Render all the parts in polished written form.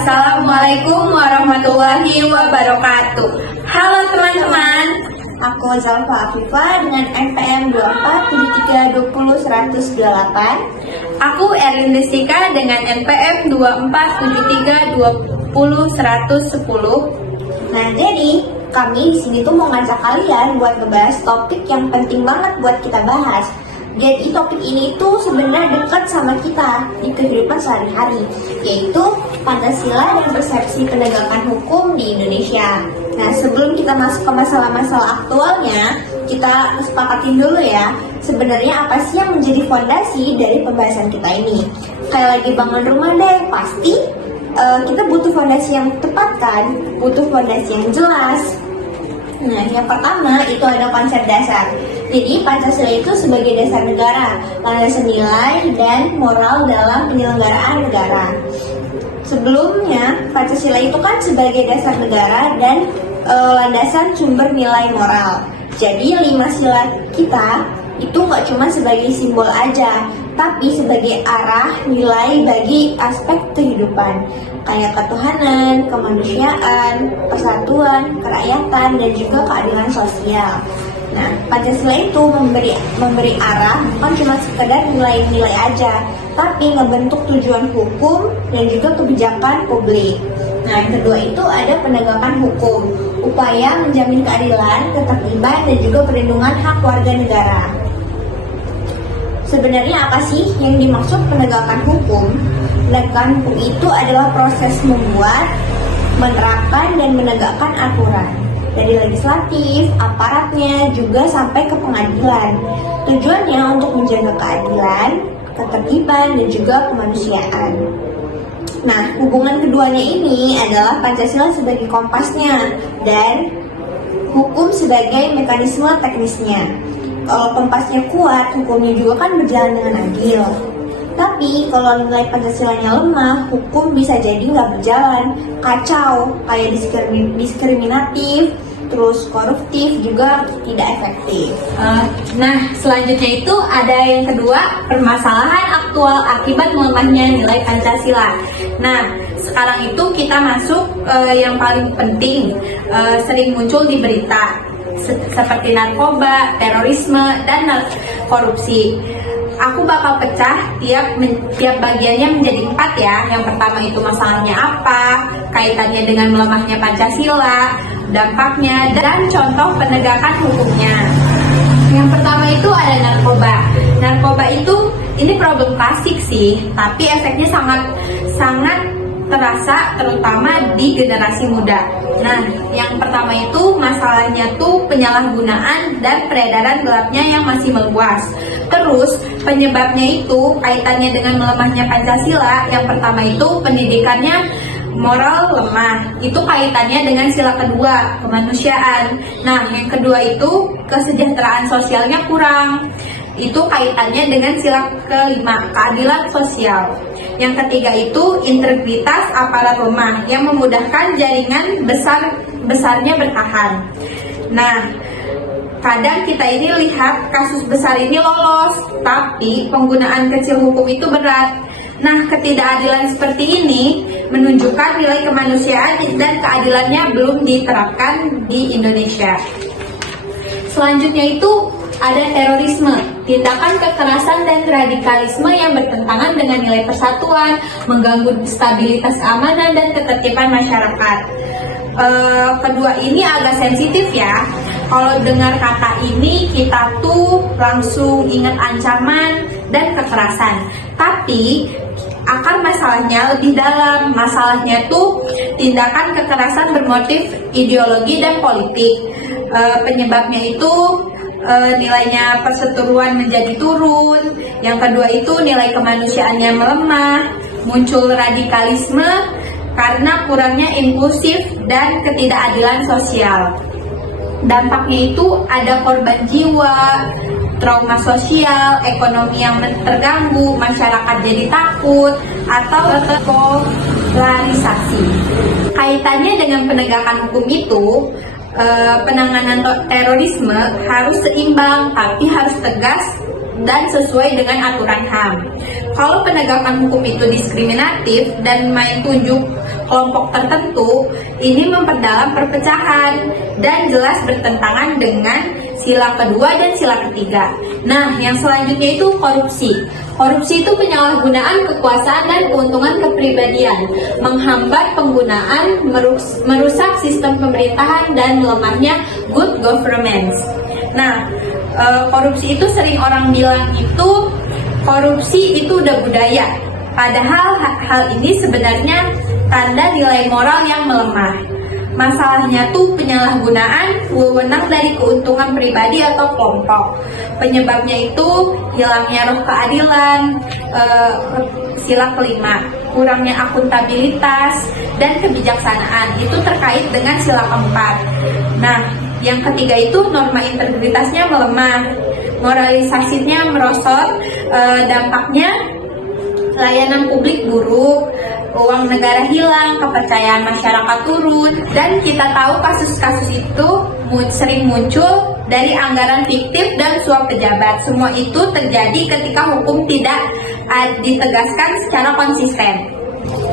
Assalamualaikum warahmatullahi wabarakatuh. Halo teman-teman, Aku Zalfa Afifah dengan NPM 2473201008. aku Erin Destika dengan NPM 2473201010. Nah, jadi kami di sini tuh mau ngajak kalian buat ngebahas topik yang penting banget buat kita bahas. Jadi topik ini tuh sebenarnya dekat sama kita di kehidupan sehari-hari, yaitu Pancasila dan persepsi penegakan hukum di Indonesia. Nah, sebelum kita masuk ke masalah-masalah aktualnya, kita sepakatin dulu ya, sebenarnya apa sih yang menjadi fondasi dari pembahasan kita ini. Kayak lagi bangun rumah deh, pasti kita butuh fondasi yang tepat kan, butuh fondasi yang jelas. Nah, yang pertama itu ada konsep dasar. Jadi Pancasila itu sebagai dasar negara, landasan nilai dan moral dalam penyelenggaraan negara. Sebelumnya, Pancasila itu kan sebagai dasar negara dan landasan sumber nilai moral. Jadi 5 sila kita itu nggak cuma sebagai simbol aja, tapi sebagai arah nilai bagi aspek kehidupan, kayak ketuhanan, kemanusiaan, persatuan, kerakyatan, dan juga keadilan sosial. Nah, Pancasila itu memberi arah bukan cuma sekedar nilai-nilai aja, tapi ngebentuk tujuan hukum dan juga kebijakan publik. Nah, yang kedua itu ada penegakan hukum, upaya menjamin keadilan, ketertiban, dan juga perlindungan hak warga negara. Sebenarnya apa sih yang dimaksud penegakan hukum? Penegakan hukum itu adalah proses membuat, menerapkan, dan menegakkan aturan dari legislatif, aparatnya, juga sampai ke pengadilan. Tujuannya untuk menjaga keadilan, ketertiban, dan juga kemanusiaan. Nah, hubungan keduanya ini adalah Pancasila sebagai kompasnya dan hukum sebagai mekanisme teknisnya. Kalau kompasnya kuat, hukumnya juga kan berjalan dengan adil. Tapi kalau nilai Pancasilanya lemah, hukum bisa jadi nggak berjalan, kacau, kayak diskriminatif, terus koruptif, juga tidak efektif. Nah, selanjutnya itu ada yang kedua, permasalahan aktual akibat melemahnya nilai Pancasila. Nah, sekarang itu kita masuk yang paling penting, sering muncul di berita, seperti narkoba, terorisme, dan korupsi. Aku bakal pecah tiap bagiannya menjadi 4 ya. Yang pertama itu masalahnya apa, kaitannya dengan melemahnya Pancasila, dampaknya, dan contoh penegakan hukumnya. Yang pertama itu ada narkoba. Narkoba itu ini problem klasik sih, tapi efeknya sangat terasa terutama di generasi muda. Nah, yang pertama itu masalahnya tuh penyalahgunaan dan peredaran gelapnya yang masih meluas. Terus penyebabnya itu kaitannya dengan melemahnya Pancasila. Yang pertama itu pendidikannya moral lemah. Itu kaitannya dengan sila kedua, kemanusiaan. Nah, yang kedua itu kesejahteraan sosialnya kurang. Itu kaitannya dengan sila kelima, keadilan sosial. Yang ketiga itu integritas aparat lemah yang memudahkan jaringan besarnya bertahan. Nah, kadang kita ini lihat kasus besar ini lolos, tapi penggunaan kecil hukum itu berat. Nah, ketidakadilan seperti ini menunjukkan nilai kemanusiaan dan keadilannya belum diterapkan di Indonesia. Selanjutnya itu ada terorisme, tindakan kekerasan dan radikalisme yang bertentangan dengan nilai persatuan, mengganggu stabilitas keamanan dan ketertiban masyarakat. Kedua ini agak sensitif ya. Kalau dengar kata ini kita tuh langsung ingat ancaman dan kekerasan. Tapi akar masalahnya lebih dalam. Masalahnya tuh tindakan kekerasan bermotif ideologi dan politik. Penyebabnya itu nilainya perseteruan menjadi turun. Yang kedua itu nilai kemanusiaannya melemah, muncul radikalisme karena kurangnya inklusif dan ketidakadilan sosial. Dampaknya itu ada korban jiwa, trauma sosial, ekonomi yang terganggu, masyarakat jadi takut, atau polarisasi. Kaitannya dengan penegakan hukum itu, penanganan terorisme harus seimbang, tapi harus tegas dan sesuai dengan aturan HAM. Kalau penegakan hukum itu diskriminatif dan main tunjuk kelompok tertentu, ini memperdalam perpecahan dan jelas bertentangan dengan sila kedua dan sila ketiga. Nah, yang selanjutnya itu korupsi. Korupsi itu penyalahgunaan kekuasaan dan keuntungan kepribadian, menghambat penggunaan, merusak sistem pemerintahan, dan melemahnya good governance. Nah, korupsi itu sering orang bilang itu korupsi itu udah budaya. Padahal hal ini sebenarnya tanda nilai moral yang melemah. Masalahnya tuh penyalahgunaan wewenang dari keuntungan pribadi atau kelompok. Penyebabnya itu hilangnya roh keadilan, sila kelima, kurangnya akuntabilitas dan kebijaksanaan. Itu terkait dengan sila keempat. Nah, yang ketiga itu norma integritasnya melemah, moralisasinya merosot, dampaknya layanan publik buruk, uang negara hilang, kepercayaan masyarakat turun, dan kita tahu kasus-kasus itu sering muncul dari anggaran fiktif dan suap pejabat. Semua itu terjadi ketika hukum tidak ditegaskan secara konsisten.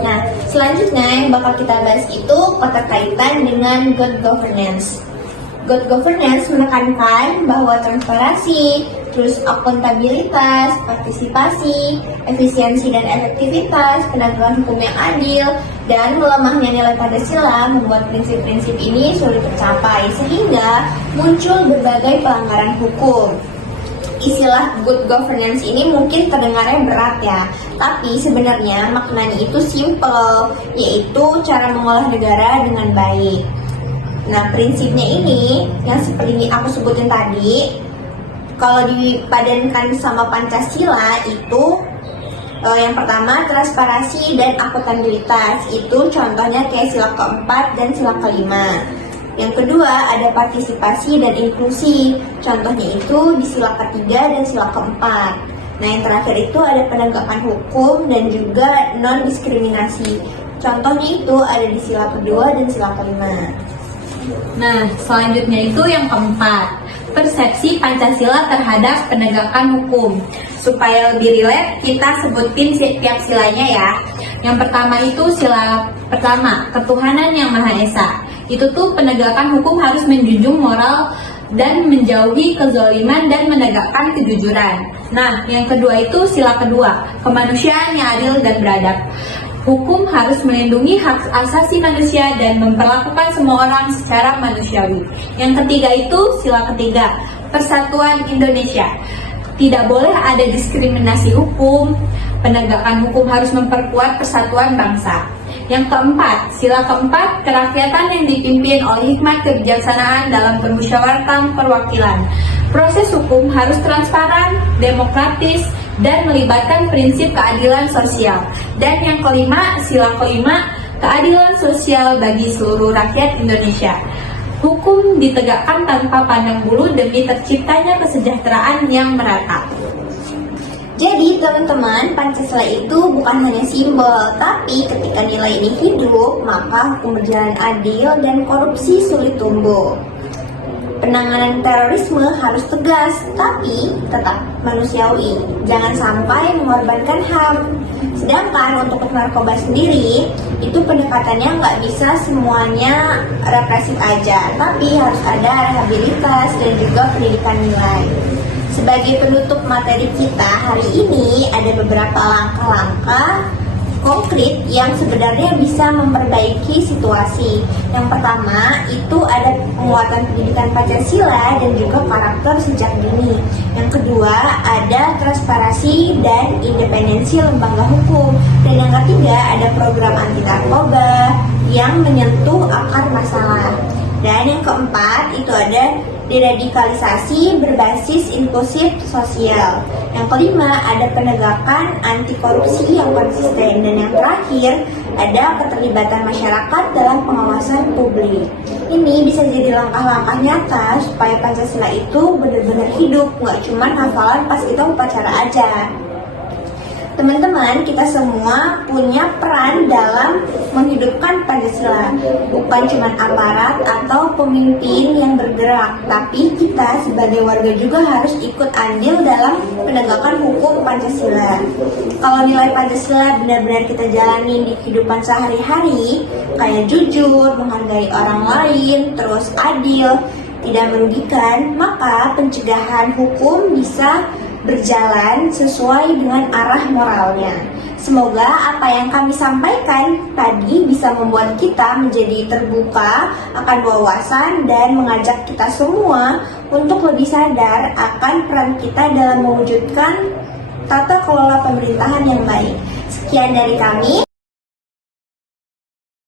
Nah, selanjutnya yang bakal kita bahas itu keterkaitan dengan good governance. Good governance menekankan bahwa transparansi, terus akuntabilitas, partisipasi, efisiensi dan efektivitas, penegakan hukum yang adil, dan melemahnya nilai Pancasila membuat prinsip-prinsip ini sulit tercapai sehingga muncul berbagai pelanggaran hukum. Istilah good governance ini mungkin terdengarnya berat ya, tapi sebenarnya maknanya itu simple, yaitu cara mengolah negara dengan baik. Nah, prinsipnya ini yang seperti aku sebutin tadi, kalau dipadankan sama Pancasila itu yang pertama transparansi dan akuntabilitas, itu contohnya kayak sila keempat dan sila kelima. Yang kedua ada partisipasi dan inklusi, contohnya itu di sila ketiga dan sila keempat. Nah, yang terakhir itu ada penegakan hukum dan juga non diskriminasi, contohnya itu ada di sila kedua dan sila kelima. Nah, selanjutnya itu yang keempat, persepsi Pancasila terhadap penegakan hukum. Supaya lebih relate, kita sebutin setiap silanya ya. Yang pertama itu sila pertama, ketuhanan yang Maha Esa. Itu tuh penegakan hukum harus menjunjung moral dan menjauhi kezaliman dan menegakkan kejujuran. Nah, yang kedua itu sila kedua, kemanusiaan yang adil dan beradab. Hukum harus melindungi hak asasi manusia dan memperlakukan semua orang secara manusiawi. Yang ketiga itu sila ketiga, persatuan Indonesia. Tidak boleh ada diskriminasi hukum. Penegakan hukum harus memperkuat persatuan bangsa. Yang keempat, sila keempat, kerakyatan yang dipimpin oleh hikmat kebijaksanaan dalam permusyawaratan perwakilan. Proses hukum harus transparan, demokratis, dan melibatkan prinsip keadilan sosial. Dan yang kelima, sila kelima, keadilan sosial bagi seluruh rakyat Indonesia. Hukum ditegakkan tanpa pandang bulu demi terciptanya kesejahteraan yang merata. Jadi teman-teman, Pancasila itu bukan hanya simbol, tapi ketika nilai ini hidup, maka hukum berjalan adil dan korupsi sulit tumbuh. Penanganan terorisme harus tegas, tapi tetap manusiawi. Jangan sampai mengorbankan HAM. Sedangkan untuk narkoba sendiri, itu pendekatannya nggak bisa semuanya represif aja, tapi harus ada rehabilitas dan juga pendidikan nilai. Sebagai penutup materi kita hari ini, ada beberapa langkah-langkah konkret yang sebenarnya bisa memperbaiki situasi. Yang pertama, itu ada penguatan pendidikan Pancasila dan juga karakter sejak dini. Yang kedua, ada transparansi dan independensi lembaga hukum. Dan yang ketiga, ada program anti narkoba yang menyentuh akar masalah. Dan yang keempat, itu ada deradikalisasi berbasis inklusif sosial. Yang kelima, ada penegakan anti korupsi yang konsisten. Dan yang terakhir, ada keterlibatan masyarakat dalam pengawasan publik. Ini bisa jadi langkah-langkah nyata supaya Pancasila itu benar-benar hidup, nggak cuma hafalan pas kita upacara aja. Teman-teman, kita semua punya peran dalam menghidupkan Pancasila. Bukan cuma aparat atau pemimpin yang bergerak, tapi kita sebagai warga juga harus ikut andil dalam penegakan hukum Pancasila. Kalau nilai Pancasila benar-benar kita jalani di kehidupan sehari-hari, kayak jujur, menghargai orang lain, terus adil, tidak merugikan, maka pencegahan hukum bisa berjalan sesuai dengan arah moralnya. Semoga apa yang kami sampaikan tadi bisa membuat kita menjadi terbuka akan wawasan dan mengajak kita semua untuk lebih sadar akan peran kita dalam mewujudkan tata kelola pemerintahan yang baik. Sekian dari kami.